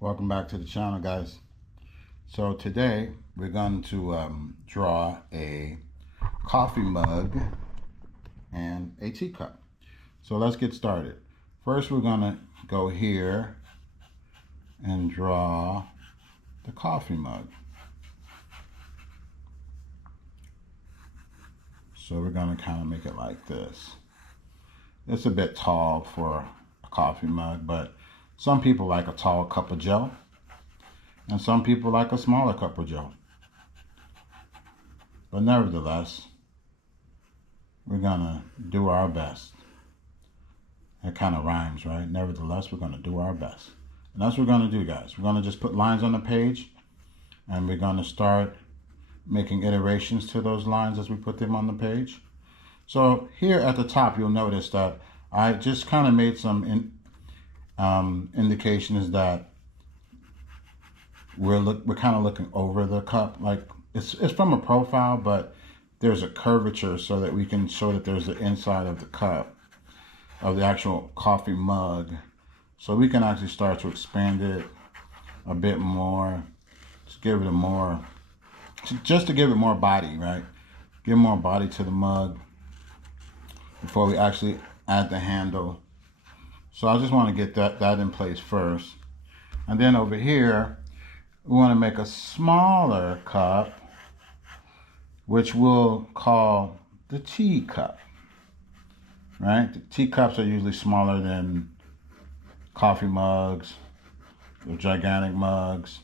Welcome back to the channel, guys. So today we're going to draw a coffee mug and a teacup. So let's get started. First we're going to go here and draw the coffee mug. So we're going to kind of make it like this. It's a bit tall for a coffee mug, but some people like a tall cup of joe, and some people like a smaller cup of joe. But nevertheless, we're gonna do our best. That kind of rhymes, right? Nevertheless, we're gonna do our best. And that's what we're gonna do, guys. We're gonna just put lines on the page, and we're gonna start making iterations to those lines as we put them on the page. So here at the top, you'll notice that I just kind of made some indications that we're kind of looking over the cup, like it's from a profile, but there's a curvature so that we can show that there's the inside of the cup of the actual coffee mug. So we can actually start to expand it a bit more, just give it a more, just to give it more body, right? Give more body to the mug before we actually add the handle. So I just want to get that in place first. And then over here, we want to make a smaller cup, which we'll call the teacup, right? The teacups are usually smaller than coffee mugs or gigantic mugs,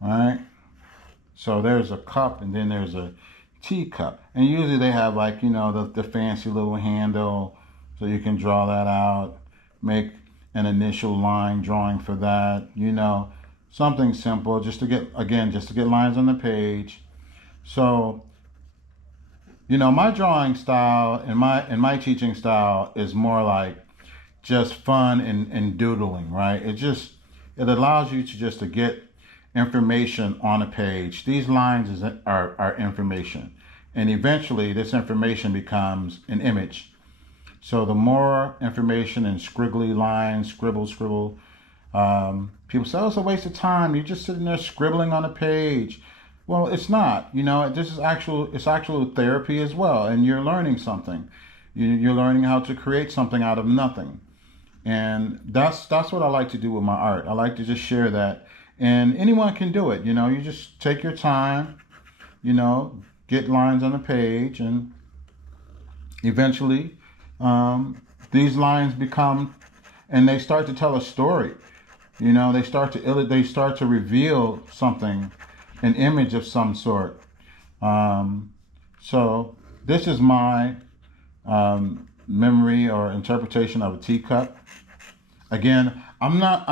all right? So there's a cup and then there's a teacup. And usually they have, like, you know, the fancy little handle, so you can draw that out, make an initial line drawing for that, you know, something simple just to get, again, just to get lines on the page. So, you know, my drawing style and my teaching style is more like just fun and doodling, right? It allows you to get information on a page. These lines are information, and eventually this information becomes an image. So the more information in scriggly lines, scribble, people say, oh, it's a waste of time. You're just sitting there scribbling on a page. Well, it's not. You know, it's actual therapy as well, and you're learning something. You're learning how to create something out of nothing, and that's what I like to do with my art. I like to just share that, and anyone can do it. You know, you just take your time. You know, get lines on the page, and eventually these lines become, and they start to tell a story. You know, they start to reveal something, an image of some sort. So this is my memory or interpretation of a teacup. Again, I'm not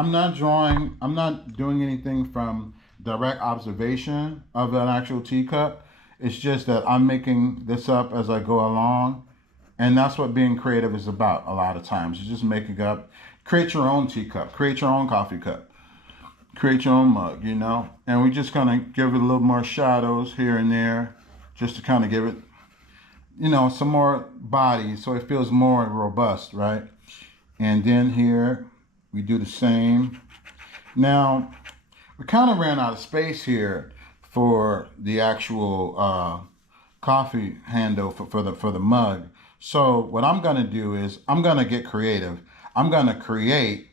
doing anything from direct observation of an actual teacup. It's just that I'm making this up as I go along. And that's what being creative is about a lot of times. You're just making up, create your own teacup, create your own coffee cup, create your own mug, you know? And we're just gonna give it a little more shadows here and there, just to kind of give it, you know, some more body so it feels more robust, right? And then here, we do the same. Now, we kind of ran out of space here for the actual coffee handle for the mug. So what I'm going to do is I'm going to get creative. I'm going to create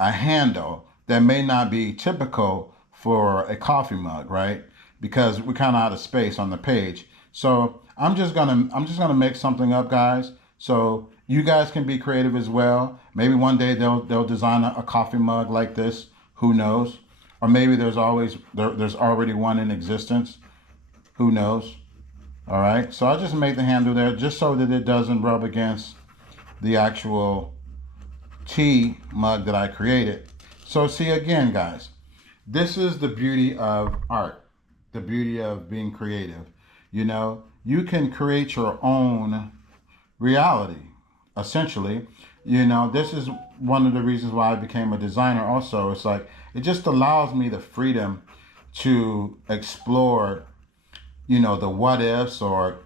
a handle that may not be typical for a coffee mug, right? Because we're kind of out of space on the page. So I'm just going to make something up, guys. So you guys can be creative as well. Maybe one day they'll design a coffee mug like this. Who knows? Or maybe there's already one in existence. Who knows? All right, so I'll just make the handle there just so that it doesn't rub against the actual tea mug that I created. So see, again, guys, this is the beauty of art, the beauty of being creative. You know, you can create your own reality, essentially. You know, this is one of the reasons why I became a designer also. It's like, it just allows me the freedom to explore, you know, the what ifs or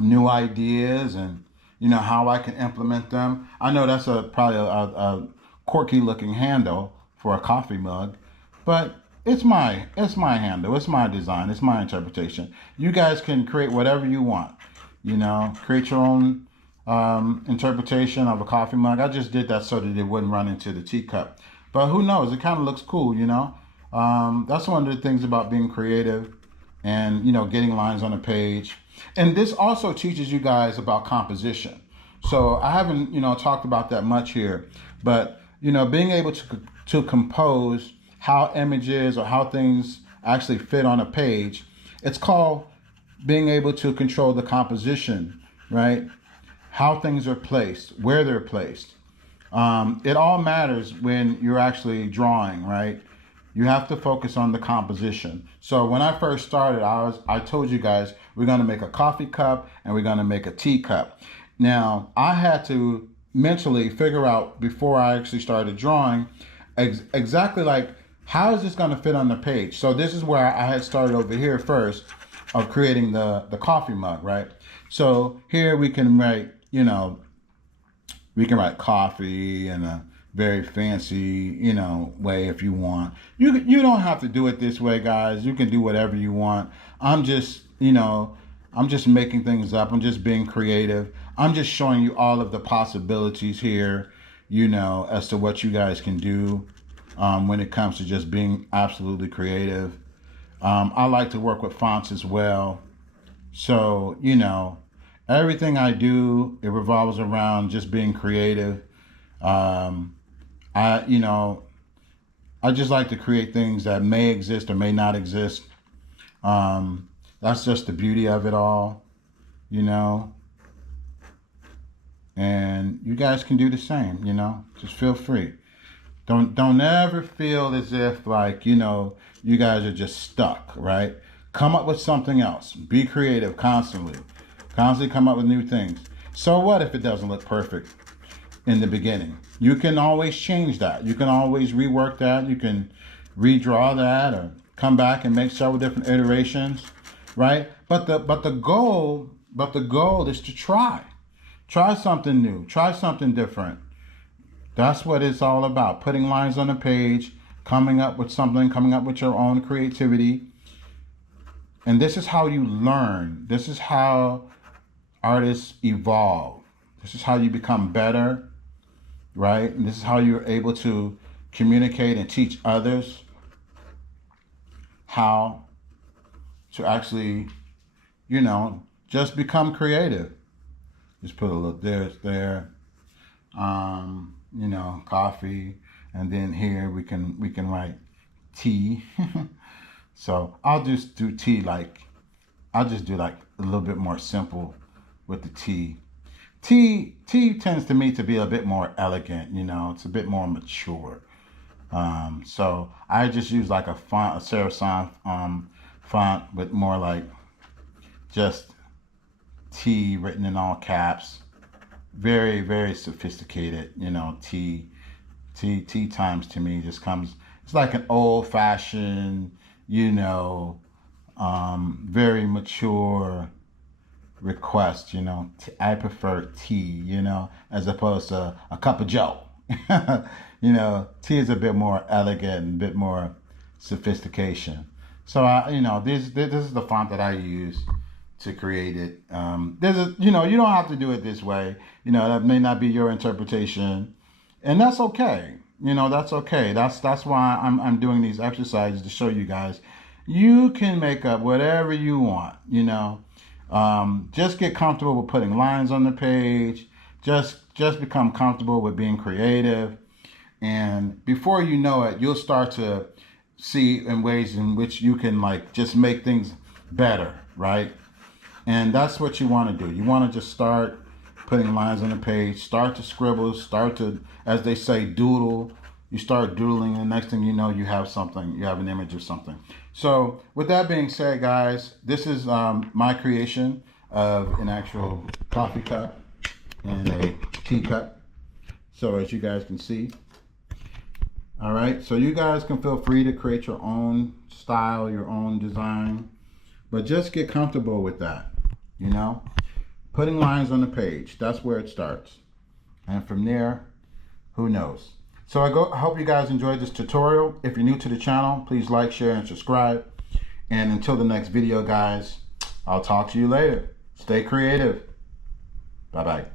new ideas, and, you know, how I can implement them. I know that's probably a quirky looking handle for a coffee mug, but it's my handle, it's my design, it's my interpretation. You guys can create whatever you want. Create your own interpretation of a coffee mug. I just did that so that it wouldn't run into the teacup. But who knows? It kind of looks cool. That's one of the things about being creative and getting lines on a page. And this also teaches you guys about composition. So I haven't talked about that much here, but being able to compose how images or how things actually fit on a page, it's called being able to control the composition, right? How things are placed, where they're placed. It all matters when you're actually drawing, right? You have to focus on the composition. So when I first started, I told you guys we're going to make a coffee cup and we're going to make a tea cup. Now, I had to mentally figure out before I actually started drawing exactly like how is this going to fit on the page. So this is where I had started over here first of creating the coffee mug, right? So here we can write, we can write coffee in a very fancy, way if you want. You don't have to do it this way, guys. You can do whatever you want. I'm just making things up. I'm just being creative. I'm just showing you all of the possibilities here, as to what you guys can do when it comes to just being absolutely creative. I like to work with fonts as well. So, everything I do, it revolves around just being creative. I just like to create things that may exist or may not exist. That's just the beauty of it all, and you guys can do the same, just feel free. Don't ever feel as if like, you guys are just stuck, right? Come up with something else. Be creative constantly. Constantly come up with new things. So what if it doesn't look perfect in the beginning? You can always change that. You can always rework that. You can redraw that or come back and make several different iterations, right? But the goal is to try. Try something new. Try something different. That's what it's all about. Putting lines on a page, coming up with something, coming up with your own creativity. And this is how you learn. This is how artists evolve. This is how you become better, right? And this is how you're able to communicate and teach others how to actually, just become creative. Just put a little there. Coffee, and then here we can write tea. So I'll just do tea I'll just do like a little bit more simple with the tea. Tea tends to me to be a bit more elegant, it's a bit more mature. So I just use like a serif sans font with more like just tea written in all caps. Very, very sophisticated, tea times to me just comes, it's like an old fashioned, very mature request, I prefer tea, as opposed to a cup of joe. Tea is a bit more elegant, a bit more sophistication. So this is the font that I use to create it. You don't have to do it this way. That may not be your interpretation, and that's okay. That's okay. That's why I'm doing these exercises to show you guys you can make up whatever you want. Just get comfortable with putting lines on the page. Just become comfortable with being creative, and before you know it, you'll start to see in ways in which you can like just make things better, right? And that's what you want to do. You want to just start putting lines on the page, start to scribble, start to, as they say, doodle. You start doodling, and the next thing you know, you have something. You have an image of something. So with that being said, guys, this is my creation of an actual coffee cup and a tea cup. So as you guys can see. All right, so you guys can feel free to create your own style, your own design, but just get comfortable with that. Putting lines on the page, that's where it starts. And from there, who knows? So I hope you guys enjoyed this tutorial. If you're new to the channel, please like, share, and subscribe. And until the next video, guys, I'll talk to you later. Stay creative. Bye-bye.